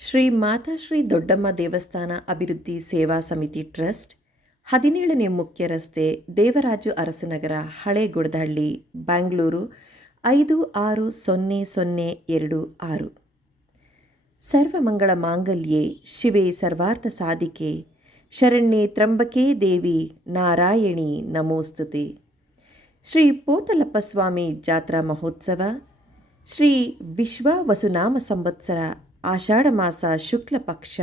ಶ್ರೀ ಮಾತಾಶ್ರೀ ದೊಡ್ಡಮ್ಮ ದೇವಸ್ಥಾನ ಅಭಿವೃದ್ಧಿ ಸೇವಾ ಸಮಿತಿ ಟ್ರಸ್ಟ್ 17ನೇ ಮುಖ್ಯ ರಸ್ತೆ, ದೇವರಾಜು ಅರಸುನಗರ, ಹಳೆ ಗುಡದಹಳ್ಳಿ, ಬ್ಯಾಂಗ್ಳೂರು 560026. ಸರ್ವಮಂಗಳ ಮಾಂಗಲ್ಯೆ ಶಿವೆ ಸರ್ವಾರ್ಥ ಸಾಧಿಕೆ ಶರಣ್ಯೆ ತ್ರಂಬಕೆ ದೇವಿ ನಾರಾಯಣಿ ನಮೋಸ್ತುತೆ. ಶ್ರೀ ಪೋತಲಪ್ಪ ಸ್ವಾಮಿ ಜಾತ್ರಾ ಮಹೋತ್ಸವ ಶ್ರೀ ವಿಶ್ವಾವಸುನಾಮ ಸಂವತ್ಸರ ಆಷಾಢ ಮಾಸ ಶುಕ್ಲ ಪಕ್ಷ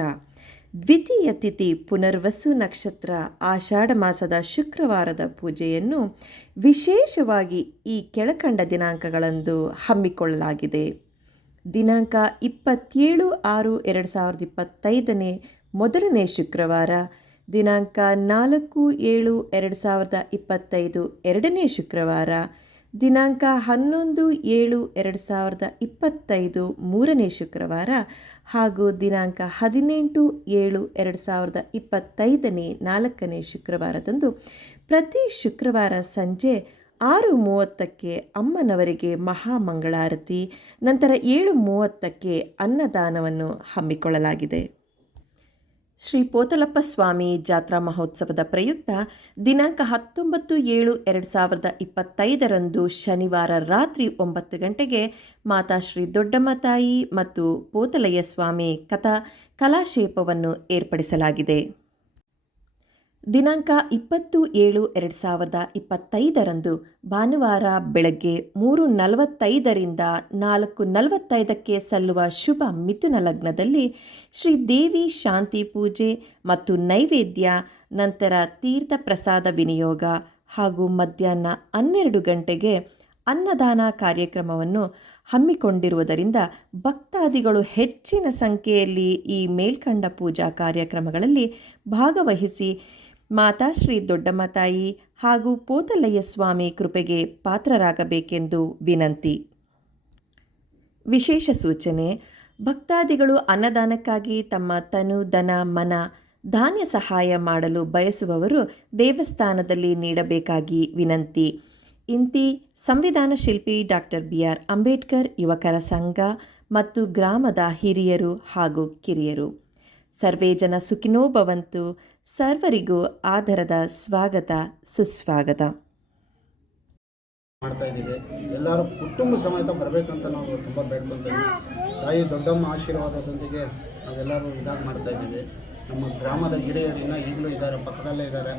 ದ್ವಿತೀಯ ತಿಥಿ ಪುನರ್ವಸು ನಕ್ಷತ್ರ ಆಷಾಢ ಮಾಸದ ಶುಕ್ರವಾರದ ಪೂಜೆಯನ್ನು ವಿಶೇಷವಾಗಿ ಈ ಕೆಳಕಂಡ ದಿನಾಂಕಗಳಂದು ಹಮ್ಮಿಕೊಳ್ಳಲಾಗಿದೆ. ದಿನಾಂಕ 27/6/2025 ಮೊದಲನೇ ಶುಕ್ರವಾರ, ದಿನಾಂಕ 4/7/2025 ಎರಡನೇ ಶುಕ್ರವಾರ, ದಿನಾಂಕ 11/7/2025 ಮೂರನೇ ಶುಕ್ರವಾರ ಹಾಗೂ ದಿನಾಂಕ 18/7/2025 ನಾಲ್ಕನೇ ಶುಕ್ರವಾರದಂದು ಪ್ರತಿ ಶುಕ್ರವಾರ ಸಂಜೆ 6:30ಕ್ಕೆ ಅಮ್ಮನವರಿಗೆ ಮಹಾಮಂಗಳಾರತಿ, ನಂತರ 7:30ಕ್ಕೆ ಅನ್ನದಾನವನ್ನು ಹಮ್ಮಿಕೊಳ್ಳಲಾಗಿದೆ. ಶ್ರೀ ಪೋತಲಪ್ಪ ಸ್ವಾಮಿ ಜಾತ್ರಾ ಮಹೋತ್ಸವದ ಪ್ರಯುಕ್ತ ದಿನಾಂಕ 19/7/2025 ಶನಿವಾರ ರಾತ್ರಿ 9 ಗಂಟೆಗೆ ಮಾತಾಶ್ರೀ ದೊಡ್ಡಮ್ಮ ತಾಯಿ ಮತ್ತು ಪೋತಲಯ್ಯ ಸ್ವಾಮಿ ಕಲಾಶೇಪವನ್ನು ಏರ್ಪಡಿಸಲಾಗಿದೆ. ದಿನಾಂಕ 20/7/2025 ಭಾನುವಾರ ಬೆಳಗ್ಗೆ 3:45ರಿಂದ 4:45ಕ್ಕೆ ಸಲ್ಲುವ ಶುಭ ಮಿಥುನ ಲಗ್ನದಲ್ಲಿ ಶ್ರೀದೇವಿ ಶಾಂತಿ ಪೂಜೆ ಮತ್ತು ನೈವೇದ್ಯ, ನಂತರ ತೀರ್ಥ ಪ್ರಸಾದ ವಿನಿಯೋಗ ಹಾಗೂ ಮಧ್ಯಾಹ್ನ 12 ಗಂಟೆಗೆ ಅನ್ನದಾನ ಕಾರ್ಯಕ್ರಮವನ್ನು ಹಮ್ಮಿಕೊಂಡಿರುವುದರಿಂದ ಭಕ್ತಾದಿಗಳು ಹೆಚ್ಚಿನ ಸಂಖ್ಯೆಯಲ್ಲಿ ಈ ಮೇಲ್ಕಂಡ ಪೂಜಾ ಕಾರ್ಯಕ್ರಮಗಳಲ್ಲಿ ಭಾಗವಹಿಸಿ ಮಾತಾಶ್ರೀ ದೊಡ್ಡಮ್ಮ ತಾಯಿ ಹಾಗೂ ಪೋತಲಯ್ಯ ಸ್ವಾಮಿ ಕೃಪೆಗೆ ಪಾತ್ರರಾಗಬೇಕೆಂದು ವಿನಂತಿ. ವಿಶೇಷ ಸೂಚನೆ: ಭಕ್ತಾದಿಗಳು ಅನ್ನದಾನಕ್ಕಾಗಿ ತಮ್ಮ ತನು, ಧನ, ಮನ, ಧಾನ್ಯ ಸಹಾಯ ಮಾಡಲು ಬಯಸುವವರು ದೇವಸ್ಥಾನದಲ್ಲಿ ನೀಡಬೇಕಾಗಿ ವಿನಂತಿ. ಇಂತಿ ಸಂವಿಧಾನ ಶಿಲ್ಪಿ ಡಾಕ್ಟರ್ BR ಅಂಬೇಡ್ಕರ್ ಯುವಕರ ಸಂಘ ಮತ್ತು ಗ್ರಾಮದ ಹಿರಿಯರು ಹಾಗೂ ಕಿರಿಯರು. ಸರ್ವೇ ಜನ ಸುಖಿನೋ ಭವಂತು. ಸರ್ವರಿಗೂ ಆದರದ ಸ್ವಾಗತ ಸುಸ್ವಾಗತ. ಮಾಡ್ತಾ ಇದ್ದೀವಿ. ಎಲ್ಲರೂ ಕುಟುಂಬ ಸಮೇತ ಬರಬೇಕಂತ ನಾವು ತುಂಬ ಬೇಡ್ಕೊತೀವಿ. ತಾಯಿ ದೊಡ್ಡಮ್ಮ ಆಶೀರ್ವಾದದೊಂದಿಗೆ ನಾವೆಲ್ಲರೂ ಇದಾಗಿ ಮಾಡ್ತಾ ಇದ್ದೀವಿ. ನಮ್ಮ ಗ್ರಾಮದ ಹಿರಿಯರಿನ ಈಗಲೂ ಇದ್ದಾರೆ, ಪಕ್ಕದಲ್ಲೇ ಇದ್ದಾರೆ.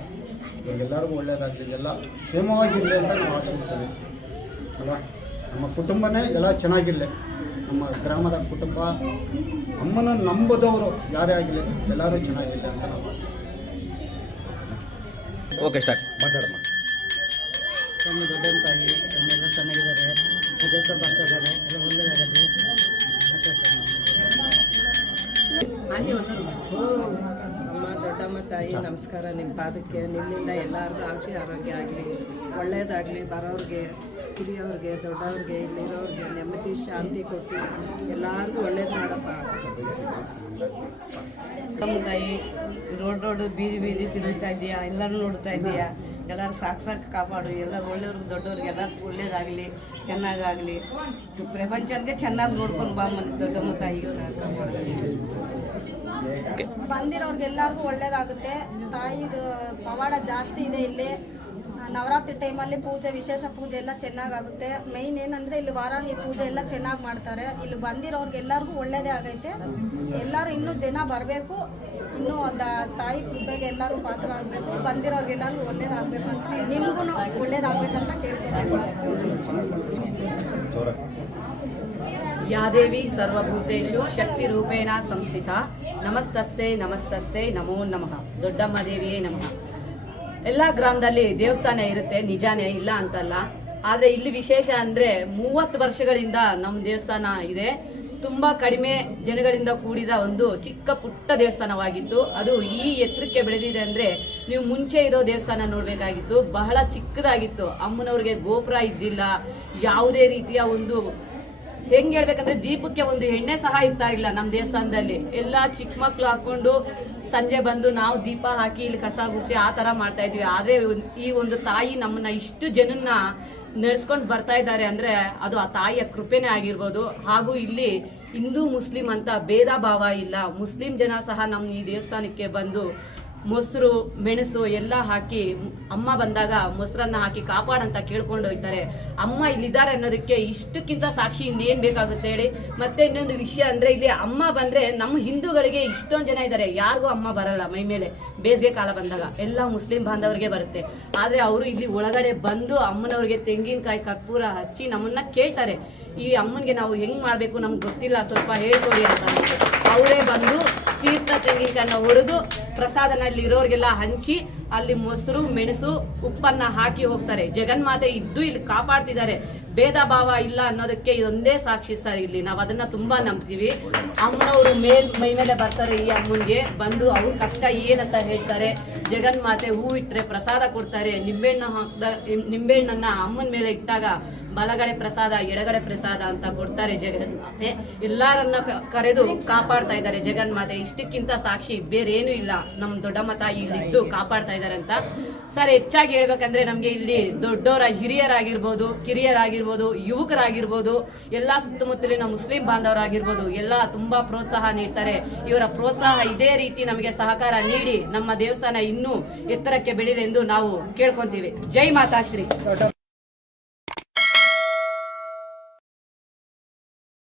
ಇವ್ರಿಗೆಲ್ಲರಿಗೂ ಒಳ್ಳೆಯದಾಗಲಿ, ಎಲ್ಲ ಕ್ಷೇಮವಾಗಿರಲಿ ಅಂತ ನಾವು ಆಶಿಸ್ತೀವಿ. ಅಲ್ಲ, ನಮ್ಮ ಕುಟುಂಬನೇ ಎಲ್ಲ ಚೆನ್ನಾಗಿರಲಿ. ನಮ್ಮ ಗ್ರಾಮದ ಕುಟುಂಬ, ಅಮ್ಮನ ನಂಬದವರು ಯಾರೇ ಆಗಲಿ ಎಲ್ಲರೂ ಚೆನ್ನಾಗಿರಲಿ ಅಂತ ನಾವು ಆಶಿಸ್ತೀವಿ. Okay, start ಮಾತಾಡಮ್ಮ. ನಮ್ಮ ದೊಡ್ಡಮ್ಮ ತಾಯಿ ನಮ್ಮೆಲ್ಲ ಚೆನ್ನಾಗಿದ್ದಾರೆ, ಕೆಲಸ ಮಾಡ್ತಾ ಇದ್ದಾರೆ, ಎಲ್ಲ ಒಳ್ಳೆಯದಾಗತ್ತೆ. ನಮ್ಮ ದೊಡ್ಡಮ್ಮ ತಾಯಿ ನಮಸ್ಕಾರ. ನಿಮ್ಮ ಪಾದಕ್ಕೆ, ನಿಮ್ಮಿಂದ ಎಲ್ಲರಿಗೂ ಆರೋಗ್ಯ ಆಗಲಿ, ಒಳ್ಳೆಯದಾಗಲಿ. ಬರೋರಿಗೆ, ಹಿರಿಯವ್ರಿಗೆ, ದೊಡ್ಡವ್ರಿಗೆ, ಇಲ್ಲಿರೋರಿಗೆ ನೆಮ್ಮದಿ ಶಾಂತಿ ಕೊಟ್ಟು ಎಲ್ಲರಿಗೂ ಒಳ್ಳೇದು ಮಾಡಪ್ಪ. ನಮ್ಮ ತಾಯಿ ರೋಡ್ ಬೀದಿ ತಿರುಗ್ತಾ ಇದೆಯಾ, ಎಲ್ಲರೂ ನೋಡ್ತಾ ಇದೆಯಾ, ಎಲ್ಲರೂ ಸಾಕು ಕಾಪಾಡು. ಎಲ್ಲರೂ ಒಳ್ಳೆಯವ್ರಿಗೆ, ದೊಡ್ಡವ್ರಿಗೆ ಎಲ್ಲರಿಗೂ ಒಳ್ಳೇದಾಗಲಿ, ಚೆನ್ನಾಗಾಗಲಿ. ಪ್ರಪಂಚಕ್ಕೆ ಚೆನ್ನಾಗಿ ನೋಡ್ಕೊಂಡು ಬಾ ಮನೆ ದೊಡ್ಡಮ್ಮ ತಾಯಿಗೆ ಬಂದಿರೋರ್ಗೆಲ್ಲರಿಗೂ ಒಳ್ಳೇದಾಗುತ್ತೆ. ತಾಯಿದು ಪವಾಡ ಜಾಸ್ತಿ ಇದೆ ಇಲ್ಲಿ. ನವರಾತ್ರಿ ಟೈಮಲ್ಲಿ ಪೂಜೆ, ವಿಶೇಷ ಪೂಜೆ ಎಲ್ಲ ಚೆನ್ನಾಗಾಗುತ್ತೆ. ಮೈನ್ ಏನಂದರೆ ಇಲ್ಲಿ ವಾರಾಹಿ ಪೂಜೆ ಎಲ್ಲ ಚೆನ್ನಾಗಿ ಮಾಡ್ತಾರೆ. ಇಲ್ಲಿ ಬಂದಿರೋರ್ಗೆಲ್ಲರಿಗೂ ಒಳ್ಳೇದೇ ಆಗೈತೆ. ಎಲ್ಲರೂ ಇನ್ನೂ ಜನ ಬರಬೇಕು, ಇನ್ನೂ ತಾಯಿ ಕೃಪೆಗೆ ಎಲ್ಲರೂ ಪಾತ್ರ ಆಗಬೇಕು. ಬಂದಿರೋರ್ಗೆಲ್ಲರಿಗೂ ಒಳ್ಳೇದಾಗಬೇಕು ಅಂತ, ನಿಮಗೂ ಒಳ್ಳೇದಾಗಬೇಕಂತ ಕೇಳ್ತೀನಿ. ಯಾದೇವಿ ಸರ್ವಭೂತೇಷು ಶಕ್ತಿ ರೂಪೇಣ ಸಂಸ್ಥಿತ ನಮಸ್ತಸ್ತೆ ನಮಸ್ತಸ್ತೆ ನಮೋ ನಮಃ. ದೊಡ್ಡಮ್ಮ ದೇವಿಯೇ ನಮಃ. ಎಲ್ಲ ಗ್ರಾಮದಲ್ಲಿ ದೇವಸ್ಥಾನ ಇರುತ್ತೆ, ನಿಜಾನೇ, ಇಲ್ಲ ಅಂತಲ್ಲ. ಆದರೆ ಇಲ್ಲಿ ವಿಶೇಷ ಅಂದರೆ 30 ವರ್ಷಗಳಿಂದ ನಮ್ಮ ದೇವಸ್ಥಾನ ಇದೆ. ತುಂಬ ಕಡಿಮೆ ಜನಗಳಿಂದ ಕೂಡಿದ ಒಂದು ಚಿಕ್ಕ ಪುಟ್ಟ ದೇವಸ್ಥಾನವಾಗಿತ್ತು. ಅದು ಈ ಎತ್ತರಕ್ಕೆ ಬೆಳೆದಿದೆ ಅಂದರೆ ನೀವು ಮುಂಚೆ ಇರೋ ದೇವಸ್ಥಾನ ನೋಡಬೇಕಾಗಿತ್ತು. ಬಹಳ ಚಿಕ್ಕದಾಗಿತ್ತು. ಅಮ್ಮನವ್ರಿಗೆ ಗೋಪುರ ಇದ್ದಿಲ್ಲ, ಯಾವುದೇ ರೀತಿಯ ಒಂದು ಹೆಂಗೆ ಹೇಳ್ಬೇಕಂದ್ರೆ ದೀಪಕ್ಕೆ ಒಂದು ಎಣ್ಣೆ ಸಹ ಇರ್ತಾ ಇಲ್ಲ ನಮ್ಮ ದೇವಸ್ಥಾನದಲ್ಲಿ. ಎಲ್ಲ ಚಿಕ್ಕ ಮಕ್ಕಳು ಹಾಕೊಂಡು ಸಂಜೆ ಬಂದು ನಾವು ದೀಪ ಹಾಕಿ ಇಲ್ಲಿ ಕಸ ಗುಡಿಸಿ ಆ ಥರ ಮಾಡ್ತಾ ಇದ್ವಿ. ಆದರೆ ಈ ಒಂದು ತಾಯಿ ನಮ್ಮನ್ನ ಇಷ್ಟು ಜನನ್ನ ನಡೆಸ್ಕೊಂಡು ಬರ್ತಾ ಇದ್ದಾರೆ ಅಂದ್ರೆ ಅದು ಆ ತಾಯಿಯ ಕೃಪೆನೇ ಆಗಿರ್ಬೋದು. ಹಾಗೂ ಇಲ್ಲಿ ಹಿಂದೂ ಮುಸ್ಲಿಂ ಅಂತ ಭೇದ ಭಾವ ಇಲ್ಲ. ಮುಸ್ಲಿಂ ಜನ ಸಹ ನಮ್ಮ ಈ ದೇವಸ್ಥಾನಕ್ಕೆ ಬಂದು ಮೊಸರು ಮೆಣಸು ಎಲ್ಲ ಹಾಕಿ ಅಮ್ಮ ಬಂದಾಗ ಮೊಸರನ್ನ ಹಾಕಿ ಕಾಪಾಡಂತ ಕೇಳ್ಕೊಂಡು ಹೋಗ್ತಾರೆ. ಅಮ್ಮ ಇಲ್ಲಿದ್ದಾರೆ ಅನ್ನೋದಕ್ಕೆ ಇಷ್ಟಕ್ಕಿಂತ ಸಾಕ್ಷಿ ಇನ್ನೇನ್ ಬೇಕಾಗುತ್ತೆ ಹೇಳಿ. ಮತ್ತೆ ಇನ್ನೊಂದು ವಿಷಯ ಅಂದ್ರೆ ಇಲ್ಲಿ ಅಮ್ಮ ಬಂದ್ರೆ ನಮ್ಮ ಹಿಂದೂಗಳಿಗೆ ಇಷ್ಟೊಂದು ಜನ ಇದ್ದಾರೆ, ಯಾರಿಗೂ ಅಮ್ಮ ಬರಲ್ಲ ಮೈ ಮೇಲೆ. ಬೇಸಿಗೆ ಕಾಲ ಬಂದಾಗ ಎಲ್ಲ ಮುಸ್ಲಿಂ ಬಾಂಧವರಿಗೆ ಬರುತ್ತೆ. ಆದ್ರೆ ಅವರು ಇಲ್ಲಿ ಒಳಗಡೆ ಬಂದು ಅಮ್ಮನವ್ರಿಗೆ ತೆಂಗಿನಕಾಯಿ ಕರ್ಪೂರ ಹಚ್ಚಿ ನಮ್ಮನ್ನ ಕೇಳ್ತಾರೆ, ಈ ಅಮ್ಮನ್ಗೆ ನಾವು ಹೆಂಗ್ ಮಾಡ್ಬೇಕು ನಮ್ಗೆ ಗೊತ್ತಿಲ್ಲ, ಸ್ವಲ್ಪ ಹೇಳ್ಕೊಡಿ ಅಂತ. ಅವರೇ ಬಂದು ತೀರ್ಥ ತೆಂಗಿನಕಾಯಿನ ಹೊಡೆದು ಪ್ರಸಾದನಲ್ಲಿ ಇರೋರಿಗೆಲ್ಲ ಹಂಚಿ ಅಲ್ಲಿ ಮೊಸರು ಮೆಣಸು ಉಪ್ಪನ್ನ ಹಾಕಿ ಹೋಗ್ತಾರೆ. ಜಗನ್ಮಾತೆ ಇದ್ದು ಇಲ್ಲಿ ಕಾಪಾಡ್ತಿದ್ದಾರೆ. ಭೇದ ಭಾವ ಇಲ್ಲ ಅನ್ನೋದಕ್ಕೆ ಇದೊಂದೇ ಸಾಕ್ಷಿ ಸರ್. ಇಲ್ಲಿ ನಾವು ಅದನ್ನ ತುಂಬಾ ನಂಬ್ತೀವಿ. ಅಮ್ಮನವರು ಮೈ ಮೇಲೆ ಬರ್ತಾರೆ, ಈ ಅಮ್ಮನ್ಗೆ ಬಂದು ಅವ್ರ ಕಷ್ಟ ಏನಂತ ಹೇಳ್ತಾರೆ. ಜಗನ್ಮಾತೆ ಹೂ ಇಟ್ಟರೆ ಪ್ರಸಾದ ಕೊಡ್ತಾರೆ. ನಿಂಬೆಹಣ್ಣನ್ನ ಅಮ್ಮನ ಮೇಲೆ ಇಟ್ಟಾಗ ಬಲಗಡೆ ಪ್ರಸಾದ ಎಡಗಡೆ ಪ್ರಸಾದ ಅಂತ ಕೊಡ್ತಾರೆ ಜಗನ್ಮಾತೆ. ಎಲ್ಲಾರನ್ನ ಕರೆದು ಕಾಪಾಡ್ತಾ ಇದ್ದಾರೆ ಜಗನ್ಮಾತೆ. ಇಷ್ಟಕ್ಕಿಂತ ಸಾಕ್ಷಿ ಬೇರೆ ಏನು ಇಲ್ಲ. ನಮ್ಮ ದೊಡ್ಡಮ್ಮ ತಾಯಿ ಇಲ್ಲಿದ್ದು ಕಾಪಾಡ್ತಾ ಇದ್ದಾರೆ ಅಂತ ಸರ್. ಹೆಚ್ಚಾಗಿ ಹೇಳ್ಬೇಕಂದ್ರೆ ನಮ್ಗೆ ಇಲ್ಲಿ ದೊಡ್ಡವರ ಹಿರಿಯರಾಗಿರ್ಬೋದು, ಕಿರಿಯರಾಗಿರ್ಬೋದು, ಯುವಕರಾಗಿರ್ಬೋದು, ಎಲ್ಲಾ ಸುತ್ತಮುತ್ತಲಿನ ಮುಸ್ಲಿಂ ಬಾಂಧವರಾಗಿರ್ಬೋದು ಎಲ್ಲ ತುಂಬಾ ಪ್ರೋತ್ಸಾಹ ನೀಡ್ತಾರೆ. ಇವರ ಪ್ರೋತ್ಸಾಹ ಇದೇ ರೀತಿ ನಮಗೆ ಸಹಕಾರ ನೀಡಿ ನಮ್ಮ ದೇವಸ್ಥಾನ ಇನ್ನೂ ಎತ್ತರಕ್ಕೆ ಬೆಳೀಲಿ ಎಂದು ನಾವು ಕೇಳ್ಕೊಂತೀವಿ. ಜೈ ಮಾತಾಶ್ರೀ.